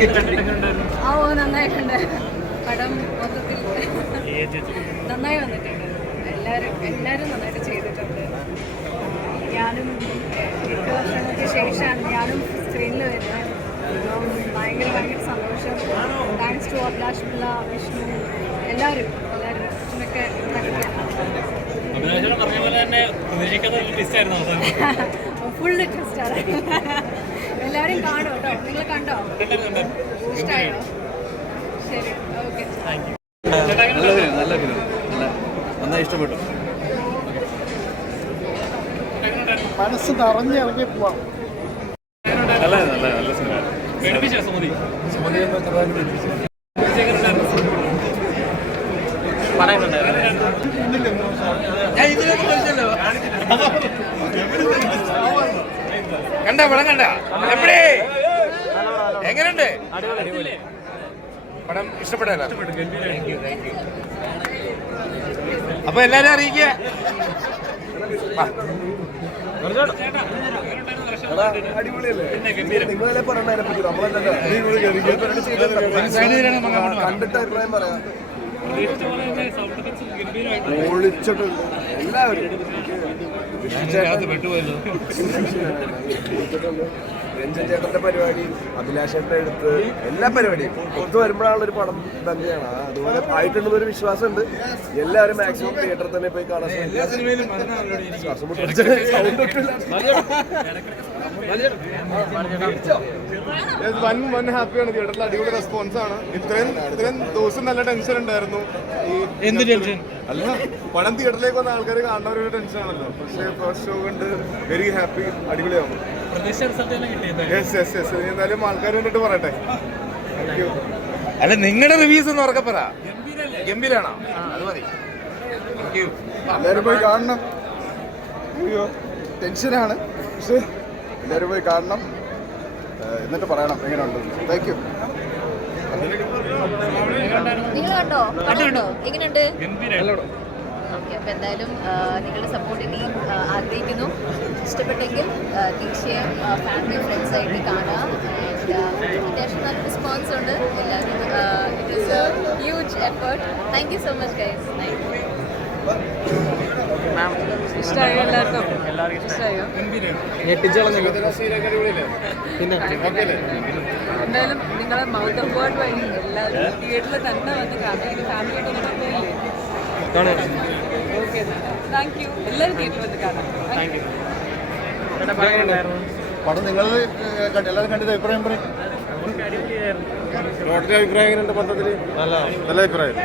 ഓ നന്നായിട്ടുണ്ട്. പടം മൊത്തത്തിൽ നന്നായി വന്നിട്ടുണ്ട്. എല്ലാവരും എല്ലാവരും നന്നായിട്ട് ചെയ്തിട്ടുണ്ട്. ഞാനും എട്ട് വർഷങ്ങൾക്ക് ശേഷമാണ് ഞാനും സ്ക്രീനിൽ വരുന്നത്. അപ്പം ഭയങ്കര ഭയങ്കര സന്തോഷം. താങ്ക്സ് ടു അഭിലാഷ് പിള്ള വിഷ്ണു എല്ലാവരും. എല്ലാവരും അഭിലാഷ് പറഞ്ഞ പോലെ എല്ലാവരും കാണോ കേട്ടോ? നിങ്ങൾ കണ്ടോ? ഇഷ്ടമായോ ശരി ഓക്കെ. നല്ല ഫിലിം നല്ല നന്നായി ഇഷ്ടപ്പെട്ടു മനസ്സ് നിറഞ്ഞിറങ്ങി പോവാം. നല്ല നല്ല നല്ല സിനിമ പേടിപ്പിച്ച സുമതി കണ്ട പടം കണ്ട? എവിടെ എങ്ങനെയുണ്ട് പടം ഇഷ്ടപ്പെടാ അപ്പൊ എല്ലാരും അറിയിക്കുക. കണ്ടിട്ട് അഭിപ്രായം പറയാം. ഒളിച്ചിട്ടുണ്ട് ചേട്ടന്റെ പരിപാടി അഭിലാഷേട്ട എടുത്ത് എല്ലാ പരിപാടിയും. ഒത്തു വരുമ്പോഴാണ് ഒരു പടം തന്നെയാണ് അതുപോലെ ആയിട്ടുണ്ടെന്ന് ഒരു വിശ്വാസമുണ്ട്. എല്ലാവരും മാക്സിമം തിയേറ്ററിൽ തന്നെ പോയി കാണാൻ ശ്രമിക്കുക. വൺ. വൻ വൻ ഹാപ്പിയാണ് തിയേറ്ററിൽ അടിപൊളി റെസ്പോൺസ് ആണ്. ഇത്രയും ഇത്രയും ദിവസം നല്ല ടെൻഷൻ ഉണ്ടായിരുന്നു. ഈ എന്ത് ടെൻഷൻ അല്ല പണം തിയേറ്ററിലേക്ക് വന്ന ആൾക്കാർ കാണുന്ന ഒരു ടെൻഷൻ ആണല്ലോ. പക്ഷേ ഫസ്റ്റ് ഷോ കണ്ട് വെരി ഹാപ്പി അടിപൊളിയാവും. യെസ് യെസ് യെസ് എന്തായാലും ആൾക്കാർ കണ്ടിട്ട് പറയട്ടെ. താങ്ക് യു അല്ല നിങ്ങളുടെ റിവ്യൂസ് ഒന്ന് ഉറക്കെ പറ. ഗംഭീരാണോ? അത് മതി. എല്ലാവരും പോയി കാണണം. അയ്യോ ടെൻഷനാണ് പക്ഷേ എല്ലാവരും പോയി കാണണം. എന്നിട്ട് പറയണം എങ്ങനെയുണ്ട് താങ്ക് യു നിങ്ങൾ കണ്ടോ? കണ്ടോ? എങ്ങനെയുണ്ട്? ഓക്കെ അപ്പോൾ എന്തായാലും നിങ്ങളുടെ സപ്പോർട്ട് ഇനി ആഗ്രഹിക്കുന്നു. ഇഷ്ടപ്പെട്ടെങ്കിൽ തീർച്ചയായും ഫാമിലി ഫ്രണ്ട്സ് ആയിട്ട് ആ, അത്യാവശ്യം നല്ല റെസ്പോൺസ് ഉണ്ട്. എല്ലാവരും it is a huge effort thank you so much guys thank you ഇഷ്ടമായോ എല്ലാവർക്കും? ഇഷ്ടമായോ? എന്തായാലും നിങ്ങളെ മൗത്ത് ഓഫ് വേർഡ് വഴി എല്ലാവരും തിയേറ്ററിൽ തന്നെ വന്ന് കാണാം. ഇത് ഫാമിലി ആയിട്ട് ഒന്നും പോയില്ലേ? ഓക്കെ. താങ്ക് യു എല്ലാവരും തിയേറ്ററിൽ വന്ന് കാണാം. താങ്ക് യു പടം നിങ്ങൾ എല്ലാവരും കണ്ടിട്ട് അഭിപ്രായം പറയും. ടോട്ടലി അഭിപ്രായം എങ്ങനെയുണ്ട് പത്രത്തിൽ നല്ല നല്ല അഭിപ്രായം.